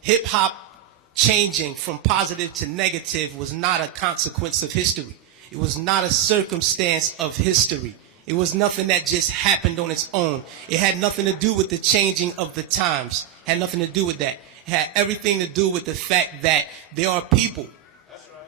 hip hop changing from positive to negative was not a consequence of history. It was not a circumstance of history. It was nothing that just happened on its own. It had nothing to do with the changing of the times. It had nothing to do with that. It had everything to do with the fact that there are people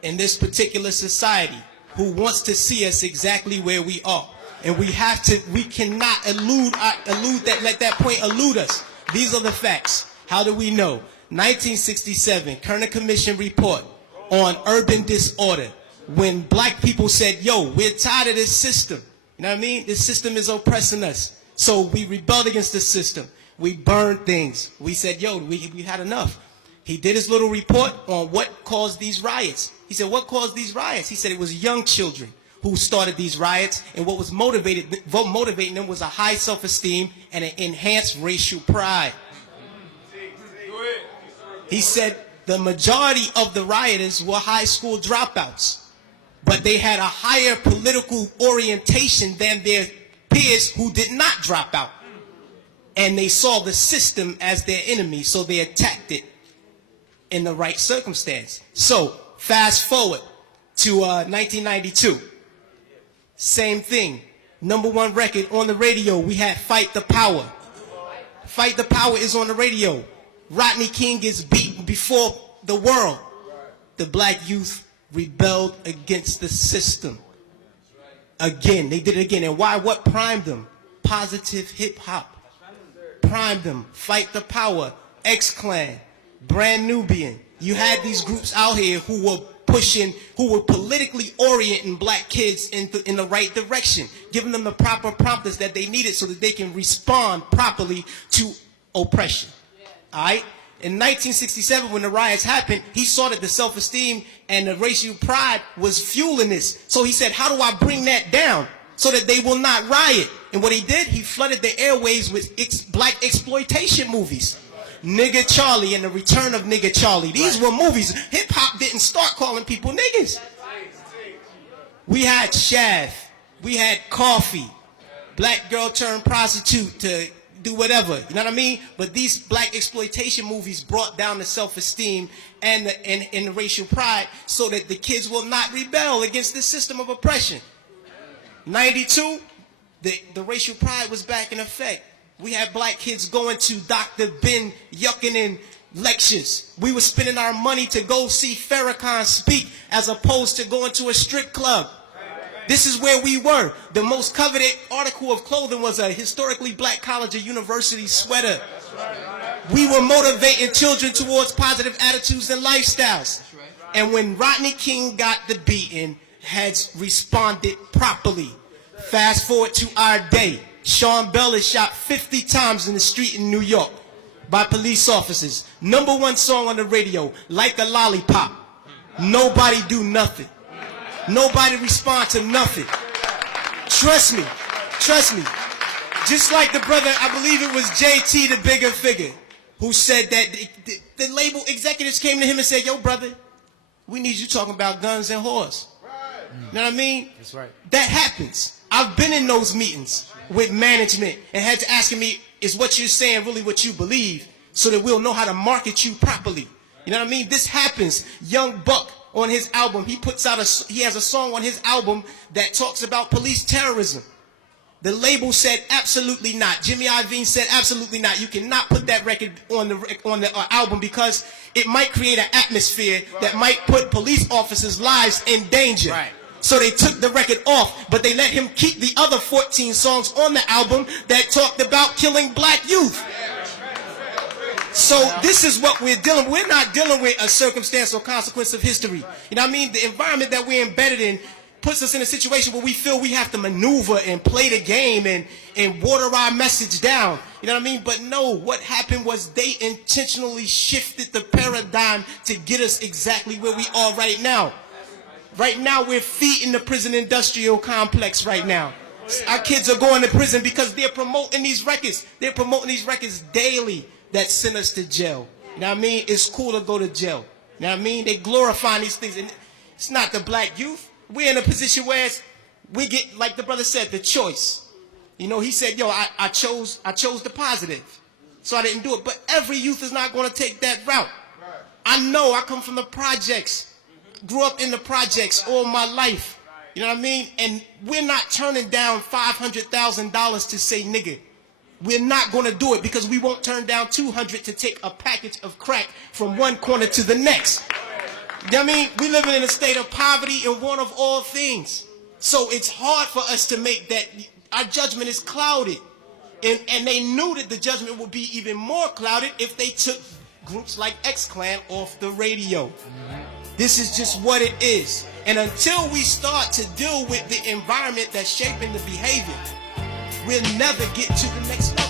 in this particular society who wants to see us exactly where we are. And we cannot let that point elude us. These are the facts. How do we know? 1967, Kerner Commission report on urban disorder. When black people said, yo, we're tired of this system. You know what I mean? This system is oppressing us. So we rebelled against the system. We burned things. We said, yo, we had enough. He did his little report on what caused these riots. He said, what caused these riots? He said it was young children who started these riots, and what was motivating them was a high self-esteem and an enhanced racial pride. He said the majority of the rioters were high school dropouts, but they had a higher political orientation than their peers who did not drop out. And they saw the system as their enemy, so they attacked it in the right circumstance. So, fast forward to 1992. Same thing. #1 record on the radio, we had Fight the Power. Fight the Power is on the radio. Rodney King gets beaten before the world. The black youth rebelled against the system. Again, they did it again. And why? What primed them? Positive hip-hop. Primed them. Fight the Power. X-Clan. Brand Nubian. You had these groups out here who were pushing, who were politically orienting black kids in the right direction, giving them the proper prompters that they needed so that they can respond properly to oppression. All right? In 1967, when the riots happened, he saw that the self-esteem and the racial pride was fueling this. So he said, how do I bring that down so that they will not riot? And what he did, he flooded the airways with black exploitation movies. Nigga Charlie and the Return of Nigga Charlie. These were movies. Hip-hop didn't start calling people niggas. We had Shaft. We had Coffee. Black girl turned prostitute to do whatever. You know what I mean? But these black exploitation movies brought down the self-esteem and the racial pride so that the kids will not rebel against the system of oppression. 92, the racial pride was back in effect. We had black kids going to Dr. Ben Yuckinin lectures. We were spending our money to go see Farrakhan speak as opposed to going to a strip club. This is where we were. The most coveted article of clothing was a historically black college or university sweater. We were motivating children towards positive attitudes and lifestyles. And when Rodney King got the beating, heads responded properly. Fast forward to our day. Sean Bell is shot 50 times in the street in New York by police officers. #1 song on the radio, Like a Lollipop. Nobody do nothing. Nobody respond to nothing. Trust me. Just like the brother, I believe it was JT, the bigger figure, who said that the label executives came to him and said, yo, brother, we need you talking about guns and whores. You know what I mean? That's right. That happens. I've been in those meetings with management and had to ask me, is what you're saying really what you believe, so that we'll know how to market you properly? You know what I mean? This happens. Young Buck on his album, he has a song on his album that talks about police terrorism. The label said absolutely not. Jimmy Iovine said absolutely not. You cannot put that record on the album because it might create an atmosphere that might put police officers' lives in danger. Right. So they took the record off, but they let him keep the other 14 songs on the album that talked about killing black youth. So this is what we're dealing with. We're not dealing with a circumstance or consequence of history. You know what I mean? The environment that we're embedded in puts us in a situation where we feel we have to maneuver and play the game and water our message down. You know what I mean? But no, what happened was they intentionally shifted the paradigm to get us exactly where we are right now. Right now, we're feeding the prison industrial complex right now. Our kids are going to prison because they're promoting these records. They're promoting these records daily that send us to jail. You know what I mean? It's cool to go to jail. You know what I mean? They glorify these things. And it's not the black youth. We're in a position where we get, like the brother said, the choice. You know, he said, yo, I chose the positive. so I didn't do it. But every youth is not going to take that route. I know, I come from the projects, grew up in the projects all my life. You know what I mean? And we're not turning down $500,000 to say nigga. We're not going to do it because we won't turn down $200 to take a package of crack from one corner to the next. You know what I mean? We living in a state of poverty and want of all things. So it's hard for us to make that. Our judgment is clouded. And they knew that the judgment would be even more clouded if they took groups like X-Clan off the radio. This is just what it is. And until we start to deal with the environment that's shaping the behavior, we'll never get to the next level.